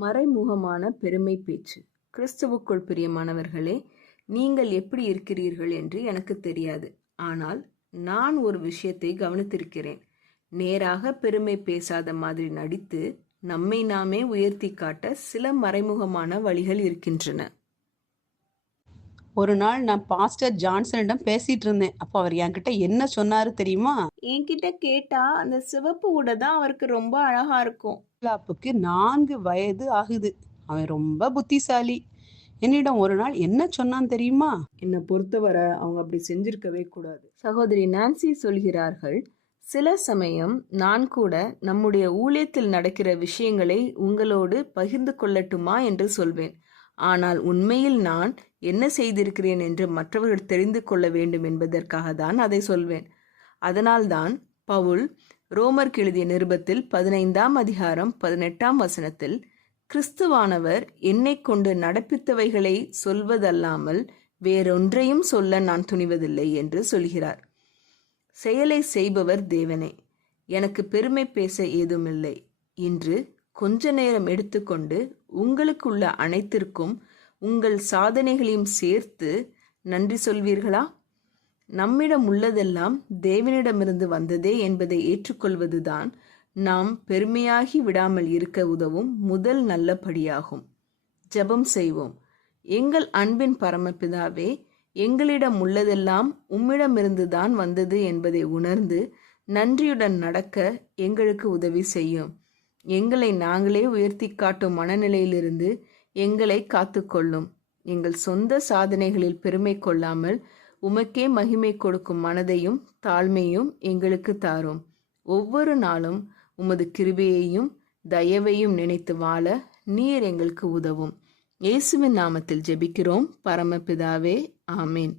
மறைமுகமான பெருமை பேச்சு. கிறிஸ்துவுக்குள் பிரியமானவர்களே நீங்கள் எப்படி இருக்கிறீர்கள் என்று எனக்கு தெரியாது. ஆனால் நான் ஒரு விஷயத்தை கவனித்திருக்கிறேன். நேராக பெருமை பேசாத மாதிரி நடித்து நம்மை நாமே உயர்த்தி காட்ட சில மறைமுகமான வழிகள் இருக்கின்றன. ஒரு நாள் நான் பாஸ்டர் ஜான்சனிடம் பேசிட்டு இருந்தேன். அப்போ அவர் என்கிட்ட என்ன சொன்னாரு தெரியுமா? என்கிட்ட கேட்டா அந்த சிவப்பு உடை தான் அவருக்கு ரொம்ப அழகா இருக்கும். லாப்புக்கு நான்கு வயது ஆகுது. அவன் ரொம்ப புத்திசாலி. என்னிடம் ஒரு நாள் என்ன சொன்னான் தெரியுமா? என்னை பொறுத்தவரை அவங்க அப்படி செஞ்சிருக்கவே கூடாது. சகோதரி நான்சி சொல்கிறார்கள் சில சமயம் நான் கூட நம்முடைய ஊழியத்தில் நடக்கிற விஷயங்களை உங்களோடு பகிர்ந்து கொள்ளட்டுமா? என்று சொல்வேன். ஆனால் உண்மையில் நான் என்ன செய்திருக்கிறேன் என்று மற்றவர்கள் தெரிந்து கொள்ள வேண்டும் என்பதற்காக தான் அதை சொல்வேன். அதனால்தான் பவுல் ரோமர்க்கு எழுதிய நிருபத்தில் பதினைந்தாம் அதிகாரம் பதினெட்டாம் வசனத்தில் கிறிஸ்துவானவர் என்னை கொண்டு நடப்பித்தவைகளை சொல்வதல்லாமல் வேறொன்றையும் சொல்ல நான் துணிவதில்லை என்று சொல்கிறார். செயலை செய்பவர் தேவனே எனக்கு பெருமை பேச ஏதுமில்லை இன்று கொஞ்ச நேரம் எடுத்துக்கொண்டு உங்களுக்குள்ள அனைத்திற்கும் உங்கள் சாதனைகளையும் சேர்த்து நன்றி சொல்வீர்களா? நம்மிடம் உள்ளதெல்லாம் தேவனிடமிருந்து வந்ததே என்பதை ஏற்றுக்கொள்வதுதான் நாம் பெருமையாகி விடாமல் இருக்க உதவும் முதல் நல்லபடியாகும் ஜபம் ஜெபம் செய்வோம். எங்கள் அன்பின் பரமபிதாவே எங்களிடம் உள்ளதெல்லாம் உம்மிடமிருந்து தான் வந்தது என்பதை உணர்ந்து நன்றியுடன் நடக்க எங்களுக்கு உதவி செய்யும். எங்களை நாங்களே உயர்த்தி காட்டும் மனநிலையிலிருந்து எங்களை காத்துக்கொள்ளும். எங்கள் சொந்த சாதனைகளில் பெருமை கொள்ளாமல் உமக்கே மகிமை கொடுக்கும் மனதையும் தாழ்மையும் எங்களுக்கு தாரும். ஒவ்வொரு நாளும் உமது கிருபையையும் தயவையும் நினைத்து வாழ நீர் எங்களுக்கு உதவும். இயேசுவின் நாமத்தில் ஜெபிக்கிறோம். பரமபிதாவே ஆமேன்.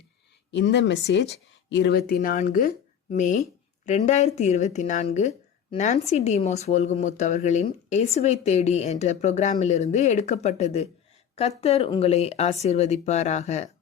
இந்த மெசேஜ் இருபத்தி நான்கு மே ரெண்டாயிரத்தி இருபத்தி நான்கு நான்சி டிமோஸ் ஓல்குமுத் அவர்களின் இயேசுவை தேடி என்ற புரோகிராமிலிருந்து எடுக்கப்பட்டது. கத்தர் உங்களை ஆசீர்வதிப்பாராக.